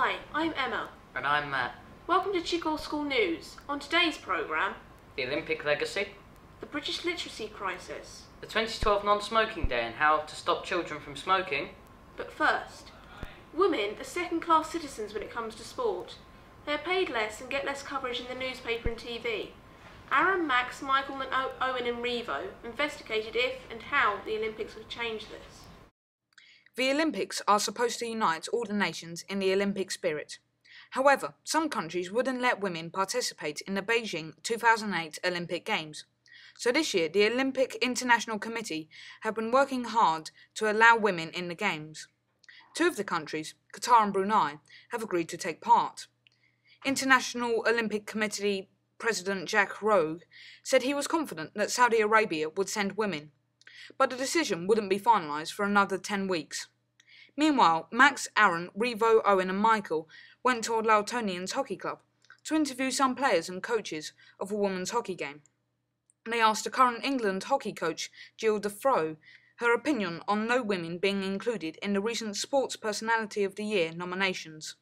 Hi, I'm Emma. And I'm Matt. Welcome to Chigwell School News. On today's programme, The Olympic legacy, the British literacy crisis. the 2012 non-smoking day and how to stop children from smoking. But first, women are second-class citizens when it comes to sport. They are paid less and get less coverage in the newspaper and TV. Aaron, Max, Michael and Owen and Revo investigated if and how the Olympics would change this. The Olympics are supposed to unite all the nations in the Olympic spirit. However, some countries wouldn't let women participate in the Beijing 2008 Olympic Games. So this year, the Olympic International Committee have been working hard to allow women in the Games. Two of the countries, Qatar and Brunei, have agreed to take part. International Olympic Committee President Jack Rogue said he was confident that Saudi Arabia would send women, but the decision wouldn't be finalised for another 10 weeks. Meanwhile, Max, Aaron, Revo, Owen and Michael went to Lautonians Hockey Club to interview some players and coaches of a women's hockey game. They asked the current England hockey coach Jill Defro her opinion on no women being included in the recent Sports Personality of the Year nominations.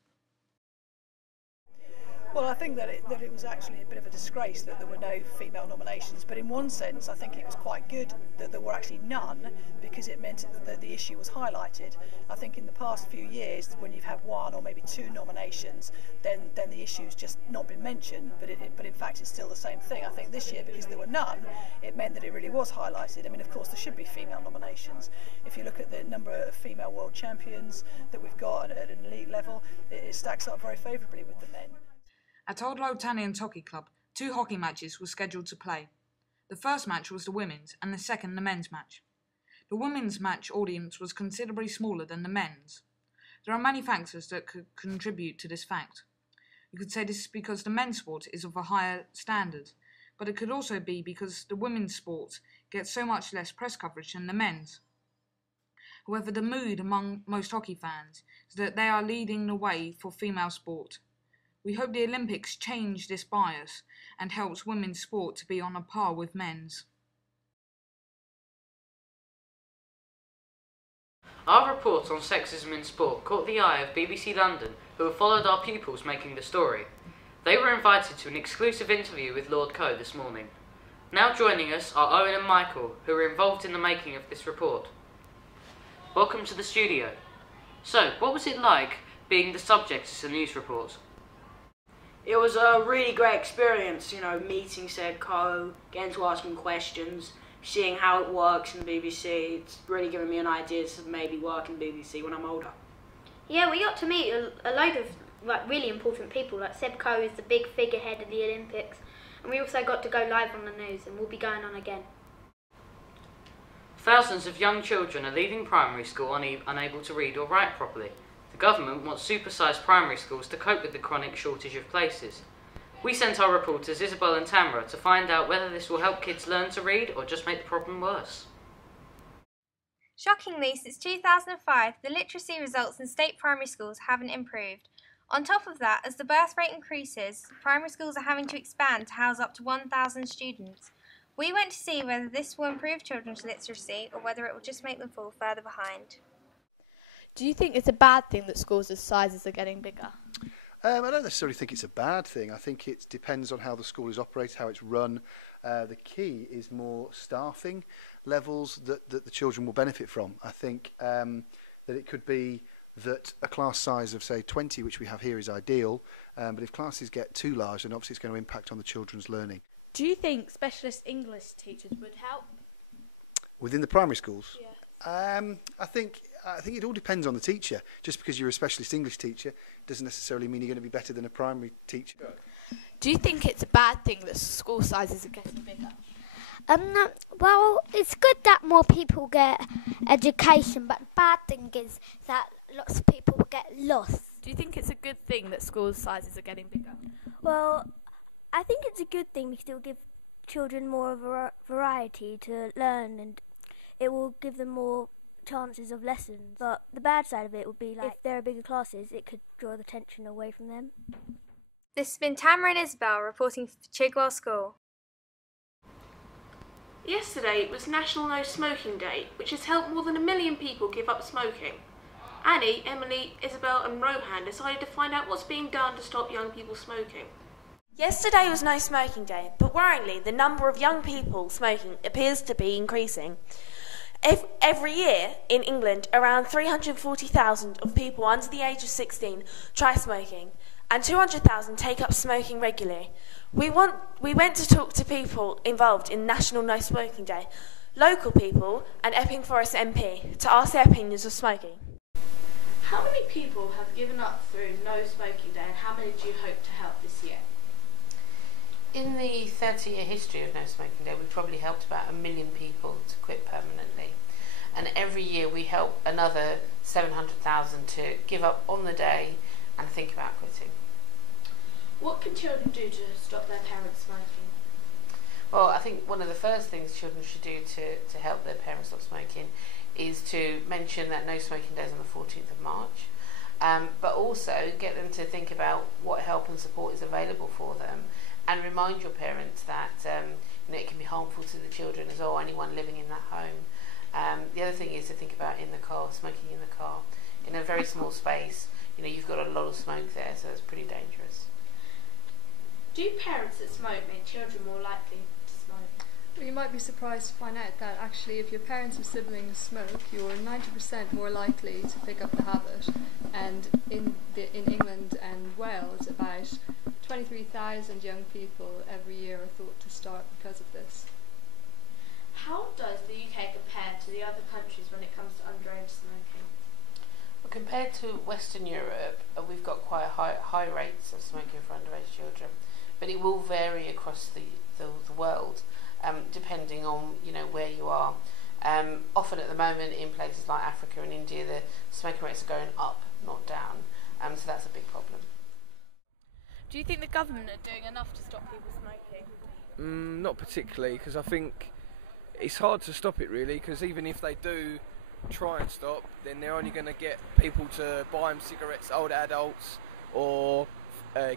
Well, I think that it was actually a bit of a disgrace that there were no female nominations, but in one sense I think it was quite good that there were actually none, because it meant that the issue was highlighted. I think in the past few years, when you've had one or maybe two nominations, then the issue's just not been mentioned, but in fact it's still the same thing. I think this year, because there were none, it meant that it really was highlighted. I mean, of course there should be female nominations. If you look at the number of female world champions that we've got at an elite level, it stacks up very favourably with the men. At Old Lautanians Hockey Club, 2 hockey matches were scheduled to play. The first match was the women's and the second the men's match. The women's match audience was considerably smaller than the men's. There are many factors that could contribute to this fact. You could say this is because the men's sport is of a higher standard, but it could also be because the women's sport gets so much less press coverage than the men's. However, the mood among most hockey fans is that they are leading the way for female sport. We hope the Olympics change this bias and helps women's sport to be on a par with men's. Our report on sexism in sport caught the eye of BBC London, who have followed our pupils making the story. They were invited to an exclusive interview with Lord Coe this morning. Now joining us are Owen and Michael, who were involved in the making of this report. Welcome to the studio. So, what was it like being the subject of the news report? It was a really great experience, meeting said Co, getting to ask him questions, seeing how it works in the BBC. It's really given me an idea to maybe work in the BBC when I'm older. Yeah, we got to meet a load of really important people. Like Seb Coe is the big figurehead of the Olympics, and we also got to go live on the news, and we'll be going on again. Thousands of young children are leaving primary school unable to read or write properly. The government wants supersized primary schools to cope with the chronic shortage of places. We sent our reporters Isabel and Tamara to find out whether this will help kids learn to read or just make the problem worse. Shockingly, since 2005, the literacy results in state primary schools haven't improved. On top of that, as the birth rate increases, primary schools are having to expand to house up to 1,000 students. We went to see whether this will improve children's literacy or whether it will just make them fall further behind. Do you think it's a bad thing that schools' sizes are getting bigger? I don't necessarily think it's a bad thing. I think it depends on how the school is operated, how it's run. The key is more staffing levels that the children will benefit from. I think that it could be that a class size of, say, 20, which we have here, is ideal. But if classes get too large, then obviously it's going to impact on the children's learning. Do you think specialist English teachers would help? Within the primary schools? Yeah. I think it all depends on the teacher. Just because you're a specialist English teacher doesn't necessarily mean you're going to be better than a primary teacher. Do you think it's a bad thing that school sizes are getting bigger? Well, it's good that more people get education, but the bad thing is that lots of people will get lost. Do you think it's a good thing that school sizes are getting bigger? Well, I think it's a good thing because it will give children more variety to learn, and it will give them more chances of lessons. But the bad side of it would be, like, if there are bigger classes, it could draw the attention away from them. This has been Tamara and Isabel reporting for Chigwell School. Yesterday was National No Smoking Day, which has helped more than 1 million people give up smoking. Annie, Emily, Isabel and Rohan decided to find out what's being done to stop young people smoking. Yesterday was No Smoking Day, but worryingly, the number of young people smoking appears to be increasing. Every year in England, around 340,000 of people under the age of 16 try smoking, and 200,000 take up smoking regularly. We went to talk to people involved in National No Smoking Day, local people and Epping Forest MP, to ask their opinions of smoking. How many people have given up through No Smoking Day, and how many do you hope to help this year? In the 30-year history of No Smoking Day, we've probably helped about 1 million people to quit permanently. And every year we help another 700,000 to give up on the day and think about quitting. What can children do to stop their parents smoking? Well, I think one of the first things children should do to help their parents stop smoking is to mention that No Smoking Day is on the 14th of March, but also get them to think about what help and support is available for them, and remind your parents that it can be harmful to the children as well, anyone living in that home. The other thing is to think about in the car, smoking in the car. In a very small space, you've got a lot of smoke there, so it's pretty dangerous. Do parents that smoke make children more likely to smoke? Well, you might be surprised to find out that actually if your parents or siblings smoke, you're 90% more likely to pick up the habit. And in England and Wales, about 23,000 young people every year are thought to start because of this. How does the UK compare to the other countries when it comes to underage smoking? Well, compared to Western Europe, we've got quite high rates of smoking for underage children, but it will vary across the world, depending on where you are. Often at the moment in places like Africa and India, the smoking rates are going up, not down, so that's a big problem. Do you think the government are doing enough to stop people smoking? Not particularly, because I think it's hard to stop it really, because even if they do try and stop, then they're only going to get people to buy them cigarettes, older adults, or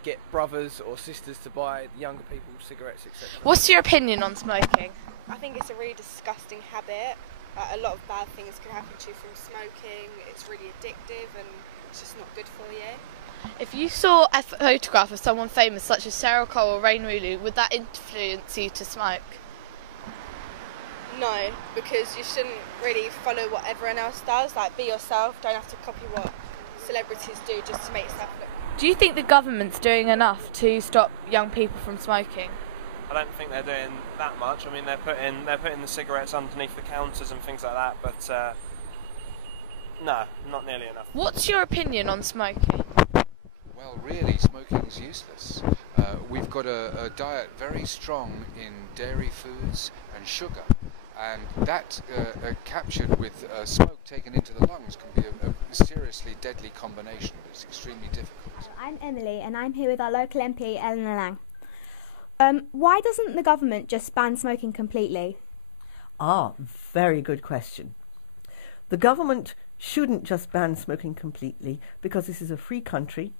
get brothers or sisters to buy younger people cigarettes, etc. What's your opinion on smoking? I think it's a really disgusting habit. A lot of bad things can happen to you from smoking. It's really addictive and it's just not good for you. If you saw a photograph of someone famous such as Sarah Cole or Rain Rulu, would that influence you to smoke? No, because you shouldn't really follow what everyone else does. Like, be yourself, don't have to copy what celebrities do just to make yourself look. Do you think the government's doing enough to stop young people from smoking? I don't think they're doing that much. I mean, they're putting the cigarettes underneath the counters and things like that, but no, not nearly enough. What's your opinion on smoking? Well, really, smoking is useless. We've got a diet very strong in dairy foods and sugar, and that captured with smoke taken into the lungs can be a seriously deadly combination. It's extremely difficult. I'm Emily, and I'm here with our local MP, Eleanor Lang. Why doesn't the government just ban smoking completely? Very good question. The government shouldn't just ban smoking completely because this is a free country.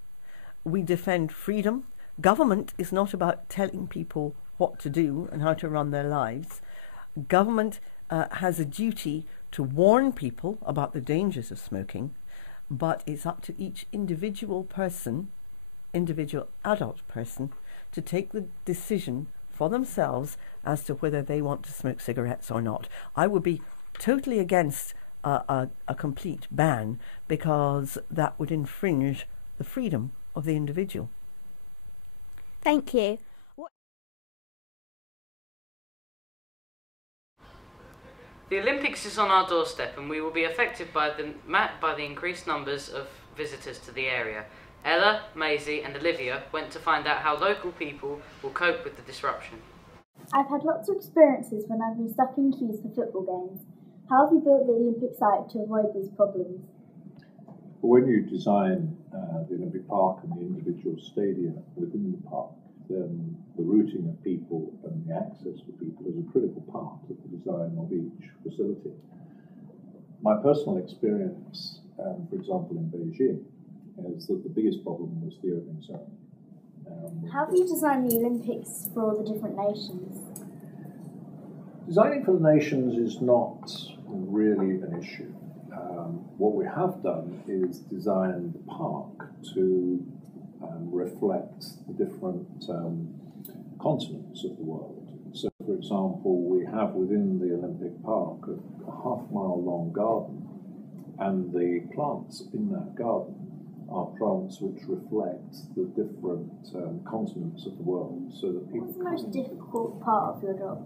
We defend freedom. Government is not about telling people what to do and how to run their lives. Government has a duty to warn people about the dangers of smoking, but it's up to each individual adult person, to take the decision for themselves as to whether they want to smoke cigarettes or not. I would be totally against a complete ban because that would infringe the freedom of the individual. Thank you. The Olympics is on our doorstep and we will be affected by the increased numbers of visitors to the area. Ella, Maisie and Olivia went to find out how local people will cope with the disruption. I've had lots of experiences when I've been stuck in queues for football games. How have you built the Olympic site to avoid these problems? When you design the Olympic Park and the individual stadia within the park, then the routing of people and the access for people is a critical part of the design of each facility. My personal experience, for example, in Beijing, is that the biggest problem was the opening zone. How have you designed the Olympics for all the different nations? Designing for the nations is not really an issue. What we have done is designed the park to reflect the different continents of the world. So, for example, we have within the Olympic Park a half-mile long garden, and the plants in that garden are plants which reflect the different continents of the world, so that people. What's the most difficult part of your job?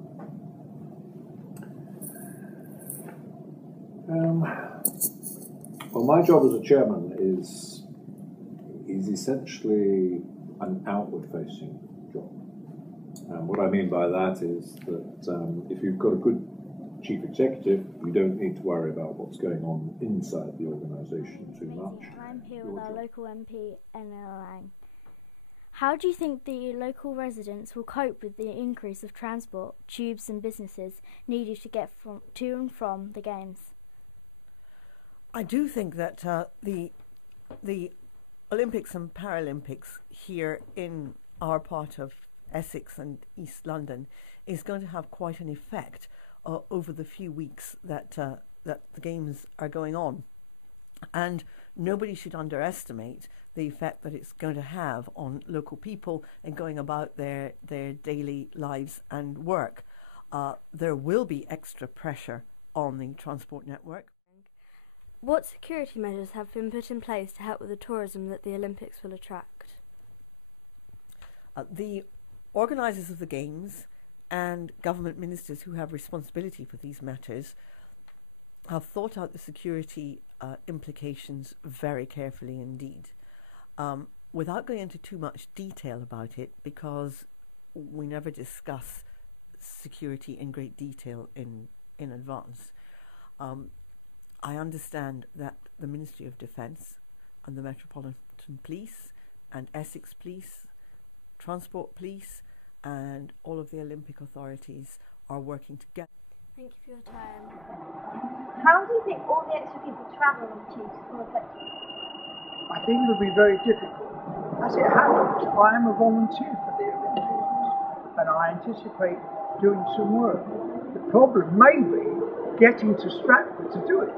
Well, my job as a chairman is essentially an outward-facing job. What I mean by that is that if you've got a good chief executive, you don't need to worry about what's going on inside the organisation too much. I'm here with our local MP, Eleanor Lang. How do you think the local residents will cope with the increase of transport, tubes and businesses needed to get to and from the Games? I do think that the Olympics and Paralympics here in our part of Essex and East London is going to have quite an effect over the few weeks that the Games are going on. And nobody should underestimate the effect that it's going to have on local people and going about their daily lives and work. There will be extra pressure on the transport network. What security measures have been put in place to help with the tourism that the Olympics will attract? The organisers of the Games and government ministers who have responsibility for these matters have thought out the security implications very carefully indeed. Without going into too much detail about it, because we never discuss security in great detail in advance, I understand that the Ministry of Defence and the Metropolitan Police and Essex Police, Transport Police and all of the Olympic authorities are working together. Thank you for your time. How do you think all the extra people travelling on tubes will affect you? I think it'll be very difficult. As it happens, I am a volunteer for the Olympics and I anticipate doing some work. The problem may be getting to Stratford to do it.